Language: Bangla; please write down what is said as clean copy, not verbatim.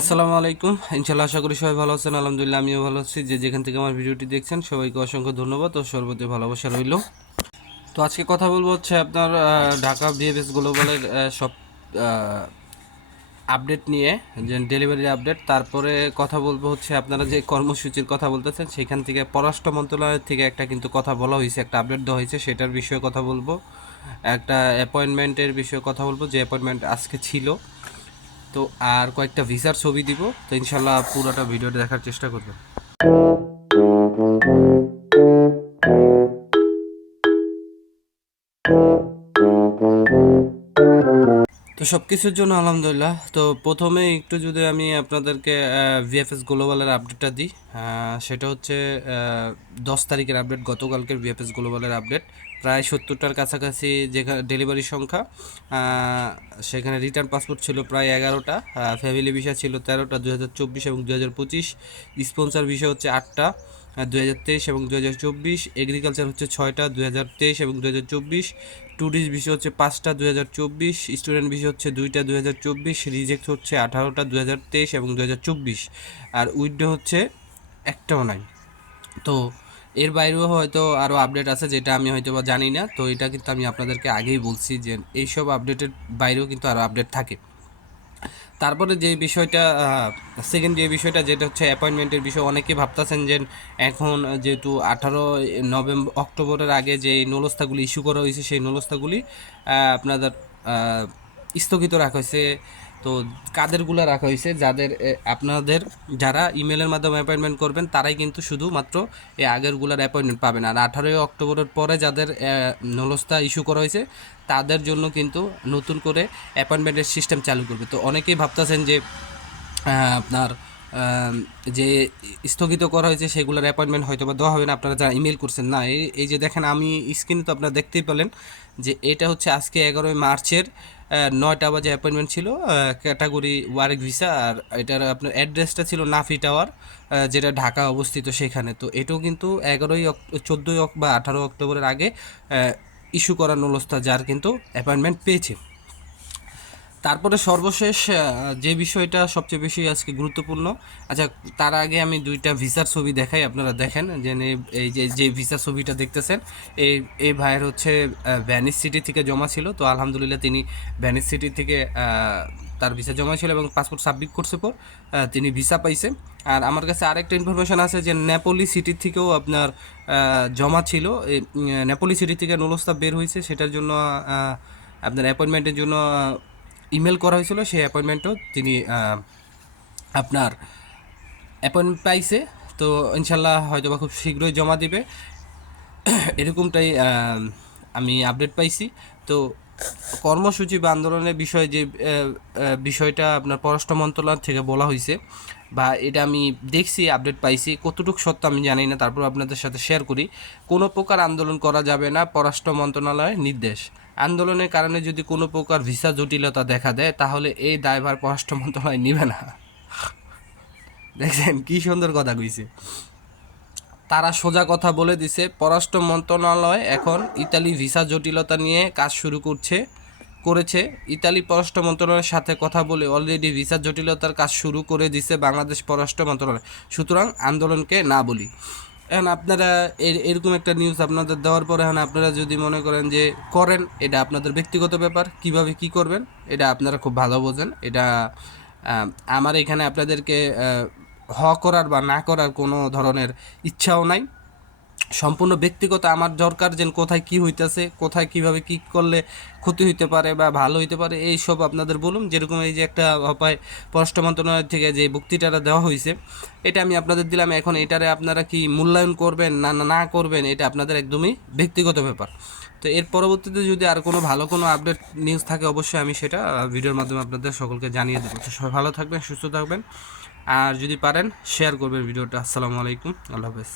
আসসালামু আলাইকুম। ইনশাল্লাহ আশা করি সবাই ভালো আছেন। আলহামদুলিল্লাহ আমিও ভালো আছি। যে যেখান থেকে আমার ভিডিওটি দেখছেন সবাইকে অসংখ্য ধন্যবাদ ও সর্বতি ভালোবাসা রইল। তো আজকে কথা বলবো হচ্ছে আপনার ঢাকা বিএফএস গ্লোবালের সব আপডেট নিয়ে, যে ডেলিভারি আপডেট। তারপরে কথা বলবো হচ্ছে আপনারা যে কর্মসূচির কথা বলতেছেন সেখান থেকে পররাষ্ট্র মন্ত্রণালয়ের থেকে একটা কিন্তু কথা বলা হয়েছে, একটা আপডেট দেওয়া হয়েছে, সেটার বিষয়ে কথা বলবো। একটা অ্যাপয়েন্টমেন্টের বিষয়ে কথা বলবো, যে অ্যাপয়েন্টমেন্ট আজকে ছিল। তো আর কয়েকটা ভিসার ছবি দিব। তো ইনশাল্লাহ পুরোটা ভিডিওটা দেখার চেষ্টা করবেন। তো সব কিছুর জন্য আলহামদুলিল্লাহ। তো প্রথমে একটু যদি আমি আপনাদেরকে ভিএফএস গ্লোবালের আপডেটটা দিই, সেটা হচ্ছে 10 তারিখের আপডেট, গতকালকের ভিএফএস গ্লোবালের আপডেট। প্রায় 70টার কাছাকাছি যেখানে ডেলিভারি সংখ্যা, সেখানে রিটার্ন পাসপোর্ট ছিল প্রায় 11টা, ফ্যামিলি ভিসা ছিল 13টা 2024 এবং 2025, স্পন্সর ভিসা হচ্ছে 8টা 2023 এবং 2024, এগ্রিকালচার হচ্ছে 6টা 2023 এবং 2024, ট্যুরিস্ট ভিসা হচ্ছে 5টা 2024, স্টুডেন্ট ভিসা হচ্ছে 2টা 2024, রিজেক্ট হচ্ছে 18টা 2023 এবং 2024, আর উইথড্র হচ্ছে একটাও নাই। তো এর বাইরেও হয়তো আরও আপডেট আছে যেটা আমি হয়তো বা জানি না। তো এটা কিন্তু আমি আপনাদেরকে আগেই বলছি যে এইসব আপডেটের বাইরেও কিন্তু আরও আপডেট থাকে। তারপরে যে বিষয়টা, সেকেন্ড যে বিষয়টা, যেটা হচ্ছে অ্যাপয়েন্টমেন্টের বিষয়, অনেকে ভাবতেছেন যে এখন যেহেতু 18 অক্টোবরের আগে যে নলস্তাগুলি ইস্যু করা হয়েছে সেই নলস্তাগুলি আপনাদের স্থগিত রাখা হয়েছে। তো কাদেরগুলো রাখা হয়েছে, যাদের আপনাদের যারা ইমেলের মাধ্যমে অ্যাপয়েন্টমেন্ট করবেন তারাই কিন্তু শুধুমাত্র এই আগেরগুলোর অ্যাপয়েন্টমেন্ট পাবেন, আর 18 অক্টোবরের পরে যাদের নলস্তা ইস্যু করা হয়েছে তাদের জন্য কিন্তু নতুন করে অ্যাপয়েন্টমেন্টের সিস্টেম চালু করবে। তো অনেকেই ভাবতেছেন যে আপনার যে স্থগিত করা হয়েছে সেগুলোর অ্যাপয়েন্টমেন্ট হয়তো বা দেওয়া হবে না, আপনারা যারা ইমেল করছেন না। এই যে দেখেন, আমি স্ক্রিনে তো আপনারা দেখতেই পেলেন যে এটা হচ্ছে আজকে 11 মার্চের 9টা বাজে অ্যাপয়েন্টমেন্ট ছিল, ক্যাটাগরি ওয়ার্ক ভিসা, আর এটার আপনার অ্যাড্রেসটা ছিল নাফি টাওয়ার, যেটা ঢাকা অবস্থিত সেখানে। তো এটাও কিন্তু 14 বা 18 অক্টোবরের আগে ইস্যু করা নলস্তা, যার কিন্তু অ্যাপয়েন্টমেন্ট পেয়েছে। তারপরে সর্বশেষ যে বিষয়টা সবচেয়ে বেশি আজকে গুরুত্বপূর্ণ, আচ্ছা তার আগে আমি দুইটা ভিসার ছবি দেখাই, আপনারা দেখেন যে এই যে যে ভিসার ছবিটা দেখতেছেন, এই এই ভাইয়ের হচ্ছে ভ্যানিস সিটি থেকে জমা ছিল। তো আলহামদুলিল্লাহ তিনি ভ্যানিস সিটি থেকে তার ভিসা জমা ছিল এবং পাসপোর্ট সাবমিট করছে পর তিনি ভিসা পাইছে। আর আমার কাছে আরেকটা ইনফরমেশন আছে যে নেপোলি সিটি থেকেও আপনার জমা ছিল, নেপোলি সিটি থেকে নলস্তা বের হয়েছে, সেটার জন্য আপনার অ্যাপয়েন্টমেন্টের জন্য ইমেল করা হয়েছিল। সেই অ্যাপয়েন্টমেন্টও তিনি আপনার অ্যাপয়েন্টমেন্ট পাইছে। তো ইনশাল্লাহ হয়তো বা খুব শীঘ্রই জমা দিবে, এরকমটাই আমি আপডেট পাইছি। তো কর্মসূচি বা আন্দোলনের বিষয়ে যে বিষয়টা আপনার পররাষ্ট্র মন্ত্রণালয় থেকে বলা হয়েছে, বা এটা আমি দেখছি আপডেট পাইছি, কতটুকু সত্য আমি জানি না, তারপর আপনাদের সাথে শেয়ার করি। কোনো প্রকার আন্দোলন করা যাবে না, পররাষ্ট্র মন্ত্রণালয়ের নির্দেশ। আন্দোলনের কারণে যদি কোনো প্রকার ভিসা জটিলতা দেখা দেয় তাহলে এই দায়ভার পররাষ্ট্র মন্ত্রণালয় নেবে না। দেখছেন কি সুন্দর কথা কইছে। তারা সোজা কথা বলে দিছে, পররাষ্ট্র মন্ত্রণালয় এখন ইতালি ভিসা জটিলতা নিয়ে কাজ শুরু করেছে। ইতালি পররাষ্ট্র মন্ত্রণালয়ের সাথে কথা বলে অলরেডি ভিসা জটিলতার কাজ শুরু করে দিছে বাংলাদেশ পররাষ্ট্র মন্ত্রণালয়। সুতরাং আন্দোলনকে না বলি। এখন আপনারা এরকম একটা নিউজ আপনাদের দেওয়ার পরে এখন আপনারা যদি মনে করেন যে করেন, এটা আপনাদের ব্যক্তিগত ব্যাপার, কিভাবে কি করবেন এটা আপনারা খুব ভালো বোঝেন। এটা আমার এখানে আপনাদেরকে করার বা না করার কোনো ধরনের ইচ্ছাও নাই, সম্পূর্ণ ব্যক্তিগত। আমার দরকার যে কোথায় কি হইতেছে, কোথায় কিভাবে কি করলে ক্ষতি হইতে পারে বা ভালো হইতে পারে, এই সব আপনাদের বলুন। যেরকম এই যে একটা উপায় পররাষ্ট্র মন্ত্রণালয় থেকে যে বক্তৃতাটা দেওয়া হয়েছে, এটা আমি আপনাদের দিলাম। এখন এটারে আপনারা কি মূল্যায়ন করবেন না না করবেন, এটা আপনাদের একদমই ব্যক্তিগত ব্যাপার। তো এর পরবর্তীতে যদি আর কোনো ভালো কোনো আপডেট নিউজ থাকে অবশ্যই আমি সেটা ভিডিওর মাধ্যমে আপনাদের সকলকে জানিয়ে দেবো। তো সবাই ভালো থাকবেন, সুস্থ থাকবেন, আর যদি পারেন শেয়ার করবেন ভিডিওটা। আসসালামু আলাইকুম, আল্লাহ হাফেজ।